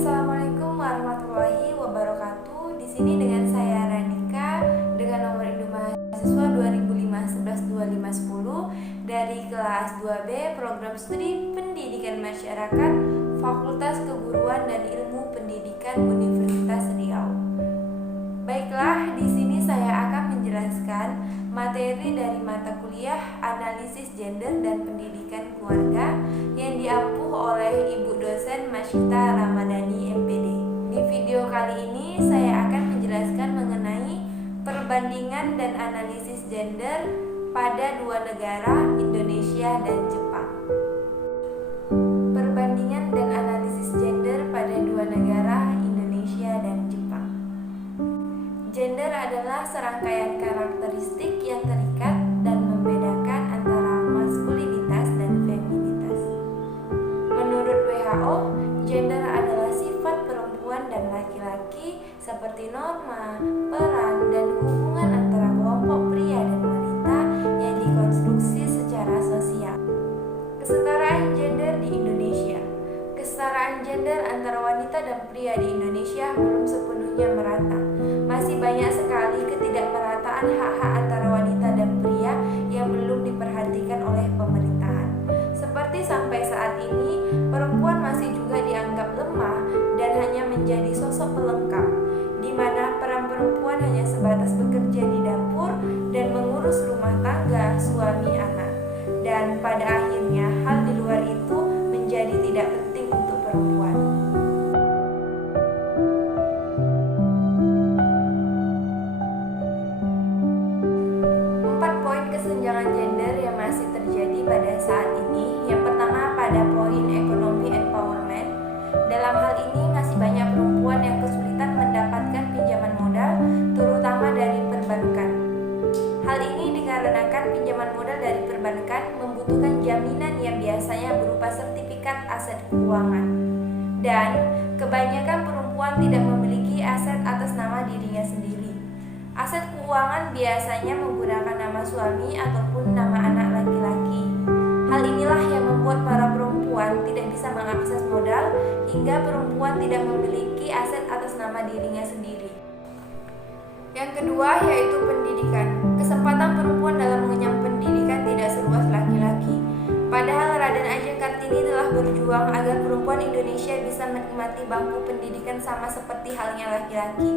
Assalamualaikum warahmatullahi wabarakatuh. Di sini dengan saya Ranika dengan nomor induk mahasiswa 2005 11 25 10 dari kelas 2B Program Studi Pendidikan Masyarakat Fakultas Keguruan dan Ilmu Pendidikan Universitas Riau. Baiklah, di sini saya akan menjelaskan materi dari mata kuliah Analisis Gender dan Pendidikan Keluarga yang diampuh oleh Ibu dosen Masyita Ramadhani MPD. Di video kali ini saya akan menjelaskan mengenai perbandingan dan analisis gender pada dua negara, Indonesia dan Jepang. Perbandingan dan analisis gender pada dua negara, Indonesia dan Jepang. Gender adalah serangkaian karakteristik yang terikat dan membedakan antara maskulinitas dan feminitas. Menurut WHO, gender adalah sifat perempuan dan laki-laki seperti norma, peran, dan hubungan antara kelompok pria dan wanita yang dikonstruksi secara sosial. Kesetaraan gender di Indonesia. Kesetaraan gender antara wanita dan pria di Indonesia belum sepenuhnya merata. Masih banyak sekali ketidakmerataan hak-hak antara wanita dan pria yang belum diperhatikan oleh pemerintahan. Seperti sampai saat ini, perempuan masih juga dianggap lemah dan hanya menjadi sosok pelengkap, di mana peran perempuan hanya sebatas bekerja di dapur dan mengurus rumah tangga, suami, anak. Dan pada akhirnya, hal di luar itu menjadi tidak penting untuk perempuan. 4 poin kesenjangan gender yang masih terjadi pada saat ini. Yang pertama, pada poin ekonomi empowerment. Dalam hal ini masih banyak perempuan yang kesulitan mendapatkan pinjaman modal, terutama dari perbankan. Hal ini dikarenakan pinjaman modal dari perbankan membutuhkan jaminan yang biasanya berupa sertifikat aset keuangan. Dan kebanyakan perempuan tidak memiliki aset atas nama dirinya sendiri. Aset keuangan biasanya menggunakan nama suami ataupun nama anak laki-laki. Hal inilah yang membuat para perempuan tidak bisa mengakses modal hingga perempuan tidak memiliki aset atas nama dirinya sendiri. Yang kedua yaitu pendidikan. Kesempatan perempuan dalam mengenyam pendidikan tidak seluas laki-laki. Padahal Raden Ajeng Kartini telah berjuang agar perempuan Indonesia bisa menikmati bangku pendidikan sama seperti halnya laki-laki.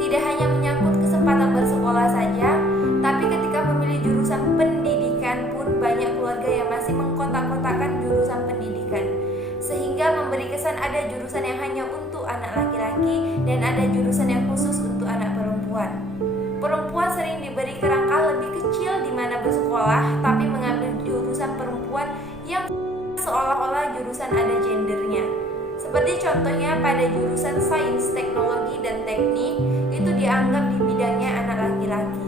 Tidak hanya menyangkut kesempatan bersekolah saja, tapi ketika memilih jurusan pendidikan pun banyak keluarga yang masih mengkotak-kotakan jurusan pendidikan, sehingga memberi kesan ada jurusan yang hanya untuk anak laki-laki dan ada jurusan yang khusus untuk anak perempuan. Perempuan sering diberi kerangka lebih kecil di mana bersekolah, tapi mengambil jurusan perempuan yang seolah-olah jurusan ada gendernya. Seperti contohnya pada jurusan sains, teknologi, dan teknik, itu dianggap di bidangnya anak laki-laki.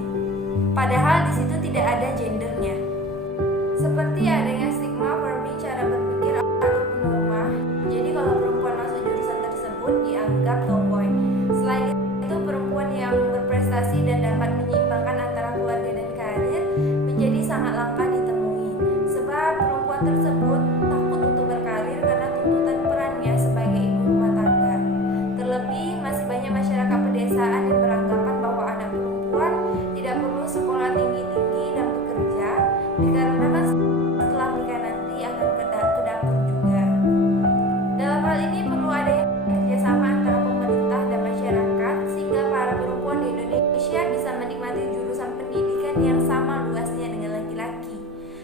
Padahal di situ tidak ada gendernya. Seperti adanya stigma framing cara berpikir ataupun norma. Jadi kalau perempuan masuk jurusan tersebut dianggap tomboy. Selain itu, perempuan yang berprestasi dan dapat menyeimbangkan antara keluarga dan karir menjadi sangat langka ditemui. Sebab perempuan tersebut takut untuk berkarir karena tuntutan perannya sebagai ibu rumah tangga. Terlebih masih banyak masyarakat pedesaan yang beranggapan bahwa anak perempuan tidak perlu sekolah tinggi-tinggi dan bekerja, dikarenakan setelah menikah nanti akan ke dapur juga. Dalam hal ini perlu adanya kerjasama antara pemerintah dan masyarakat sehingga para perempuan di Indonesia bisa menikmati jurusan pendidikan yang sama luasnya dengan laki-laki.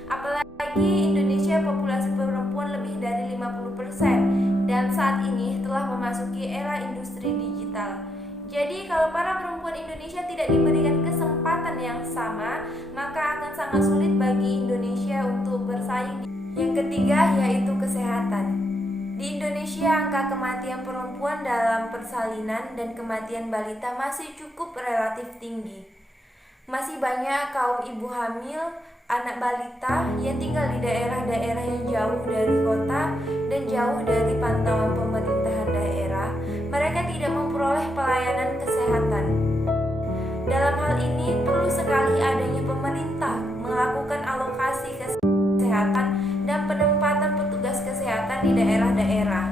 Apalagi Indonesia populasi perempuan lebih dari 50% dan saat ini telah memasuki era industri digital. Jadi kalau para perempuan Indonesia tidak diberikan kesempatan yang sama, maka akan sangat sulit bagi Indonesia untuk bersaing. Yang ketiga yaitu kesehatan. Di Indonesia angka kematian perempuan dalam persalinan dan kematian balita masih cukup relatif tinggi. Masih banyak kaum ibu hamil, anak balita yang tinggal di daerah-daerah yang jauh dari kota dan jauh dari pantauan pemerintahan daerah. Mereka tidak memperoleh pelayanan kesehatan. Dalam hal ini perlu sekali adanya pemerintah melakukan alokasi kesehatan dan penempatan petugas kesehatan di daerah-daerah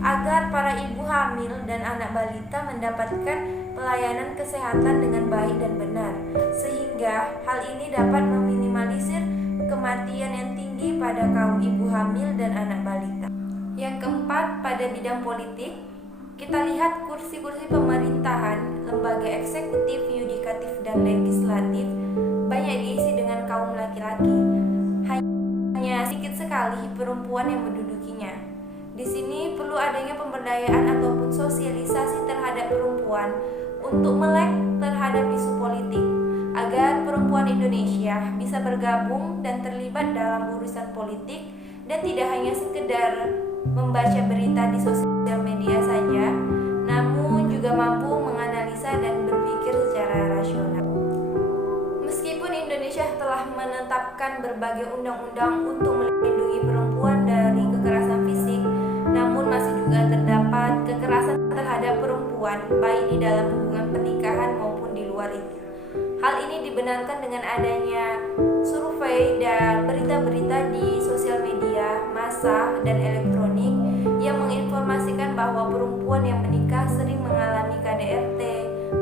agar agar para ibu hamil dan anak balita mendapatkan pelayanan kesehatan dengan baik dan benar, sehingga hal ini dapat meminimalisir kematian yang tinggi pada kaum ibu hamil dan anak balita. Yang keempat, pada bidang politik, kita lihat kursi-kursi pemerintahan, lembaga eksekutif, yudikatif, dan legislatif banyak diisi dengan kaum laki-laki. Hanya sedikit sekali perempuan yang mendudukinya. Di sini perlu adanya pemberdayaan ataupun sosialisasi terhadap perempuan untuk melek terhadap isu politik, agar perempuan Indonesia bisa bergabung dan terlibat dalam urusan politik dan tidak hanya sekedar membaca berita di sosial media saja, namun juga mampu menganalisa dan berpikir secara rasional. Meskipun Indonesia telah menetapkan berbagai undang-undang untuk melindungi perempuan dari kekerasan fisik, namun masih juga terdapat kekerasan terhadap perempuan baik di dalam hubungan pernikahan maupun di luar itu. Hal ini dibenarkan dengan adanya survei dan berita-berita di sosial media, massa, dan elektronik yang menginformasikan bahwa perempuan yang menikah sering mengalami KDRT,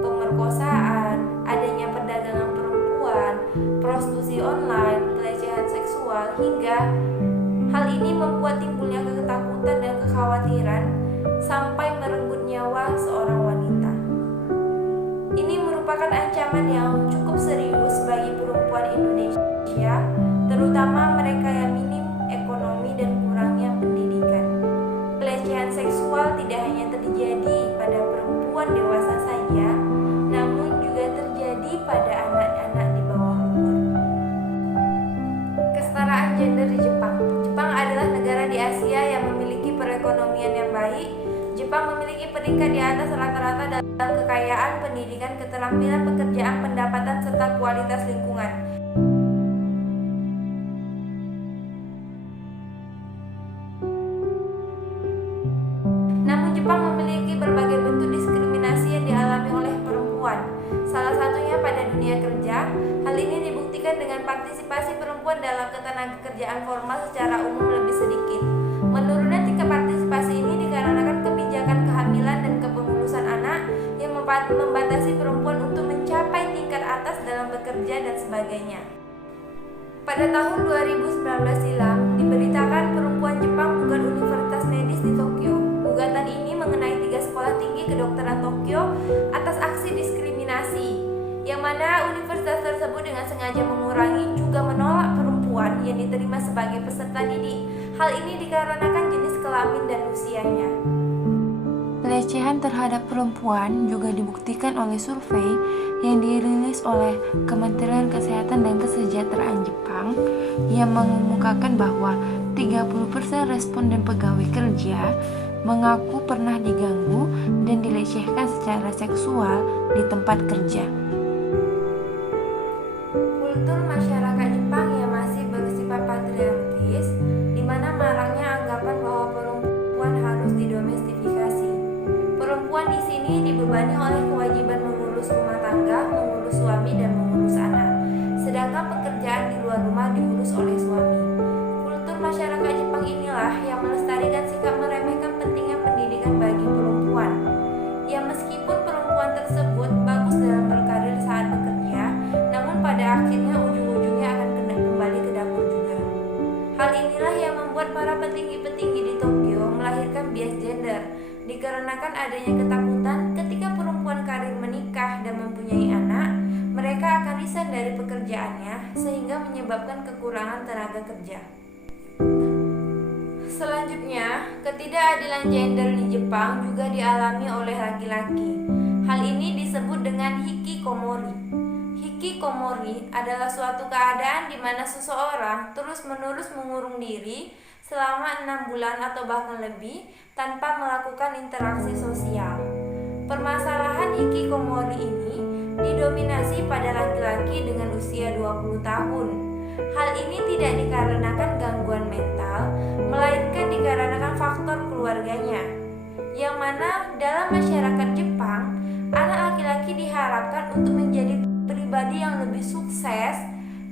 pemerkosaan, adanya perdagangan perempuan, prostitusi online, pelecehan seksual, hingga hal ini membuat timbulnya ketakutan dan kekhawatiran sampai merenggut nyawa seorang wanita. Ini merupakan ancaman yang cukup serius bagi perempuan Indonesia, terutama mereka yang minim ekonomi dan kurangnya pendidikan. Pelecehan seksual tidak hanya terjadi pada perempuan dewasa saja, namun juga terjadi pada anak-anak di bawah umur. Kesetaraan gender di Jepang. Jepang adalah negara di Asia yang memiliki perekonomian yang baik. Jepang memiliki peringkat di atas rata-rata dalam kekayaan, pendidikan, keterampilan pekerjaan, pendapatan, serta kualitas lingkungan. Namun Jepang memiliki berbagai bentuk diskriminasi yang dialami oleh perempuan. Salah satunya pada dunia kerja. Hal ini dibuktikan dengan partisipasi perempuan dalam ketenagakerjaan formal secara umum lebih sedikit. Menurunnya tingkat partisipasi ini dikarenakan kebijakan kehamilan dan kepengurusan anak yang membatasi perempuan untuk mencapai tingkat atas dalam bekerja dan sebagainya. Pada tahun 2019 silam, diberitakan perempuan Jepang gugat Universitas Medis di Tokyo. Gugatan ini mengenai 3 sekolah tinggi kedokteran Tokyo atas aksi diskriminasi, yang mana universitas tersebut dengan sengaja mengurangi juga menolak perempuan yang diterima sebagai peserta didik. Hal ini dikarenakan jenis kelamin dan usianya. Pelecehan terhadap perempuan juga dibuktikan oleh survei yang dirilis oleh Kementerian Kesehatan dan Kesejahteraan Jepang yang mengemukakan bahwa 30% responden pegawai kerja mengaku pernah diganggu dan dilecehkan secara seksual di tempat kerja. Kultur masyarakat Jepang yang masih bersifat patriarkis, di mana maraknya anggapan bahwa perempuan harus didomestifikasi. Perempuan di sini dibebani oleh kewajiban mengurus rumah tangga, mengurus suami, dan mengurus anak, sedangkan pekerjaan di luar rumah diurus oleh suami. Kultur masyarakat Jepang inilah yang melestarikan sikap meremehkan pentingnya pendidikan bagi perempuan. Ya, meskipun perempuan tersebut bagus dalam berkarir saat bekerja, namun pada akhirnya ujung-ujungnya akan kembali ke dapur juga. Hal inilah yang membuat para petinggi-petinggi di Tokyo melahirkan bias gender, dikarenakan adanya ketakutan ketika perempuan karir menikah dan mempunyai anak, mereka akan resign dari pekerjaannya sehingga menyebabkan kekurangan tenaga kerja. Selanjutnya, ketidakadilan gender di Jepang juga dialami oleh laki-laki. Hal ini disebut dengan hikikomori. Hikikomori adalah suatu keadaan di mana seseorang terus-menerus mengurung diri selama 6 bulan atau bahkan lebih tanpa melakukan interaksi sosial. Permasalahan hikikomori ini didominasi pada laki-laki dengan usia 20 tahun. Hal ini tidak dikarenakan gangguan mental, melainkan dikarenakan faktor keluarganya, yang mana dalam masyarakat Jepang, anak laki-laki diharapkan untuk menjadi pribadi yang lebih sukses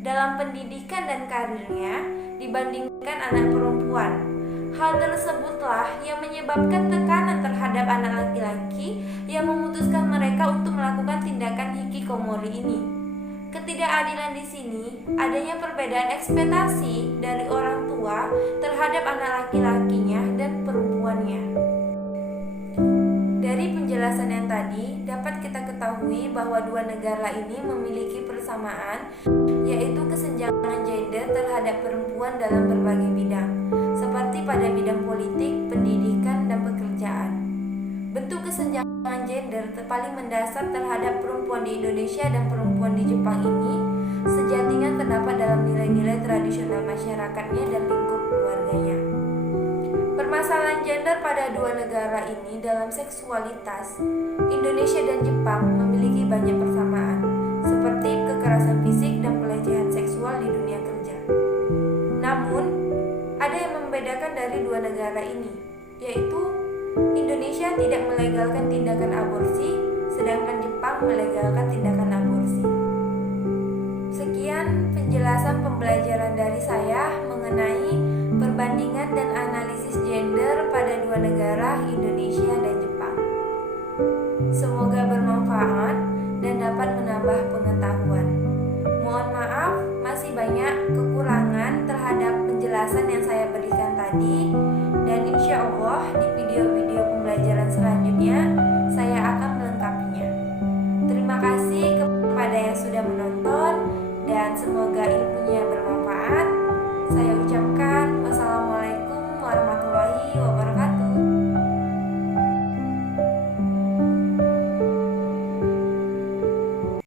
dalam pendidikan dan karirnya dibandingkan anak perempuan. Hal tersebutlah yang menyebabkan tekanan terhadap anak laki-laki yang memutuskan mereka untuk melakukan tindakan hikikomori ini. Ketidakadilan di sini adanya perbedaan ekspektasi dari orang tua terhadap anak laki-lakinya dan perempuannya. Dari penjelasan yang tadi dapat kita ketahui bahwa dua negara ini memiliki persamaan, yaitu kesenjangan gender terhadap perempuan dalam berbagai bidang, seperti pada bidang politik, pendidikan, dan pekerjaan. Bentuk kesenjangan gender paling mendasar terhadap perempuan di Indonesia dan perempuan di Jepang ini sejatinya terdapat dalam nilai-nilai tradisional masyarakatnya dan lingkup keluarganya. Permasalahan gender pada dua negara ini dalam seksualitas, Indonesia dan Jepang memiliki banyak persamaan, seperti kekerasan fisik dan pelecehan seksual di dunia kerja. Namun, ada yang membedakan dari dua negara ini, yaitu Indonesia tidak melegalkan tindakan aborsi, sedangkan Jepang melegalkan tindakan aborsi. Sekian penjelasan pembelajaran dari saya mengenai perbandingan dan analisis gender pada dua negara Indonesia dan Jepang. Semoga bermanfaat dan dapat menambah pengetahuan. Mohon maaf masih banyak kekurangan terhadap penjelasan yang saya berikan tadi.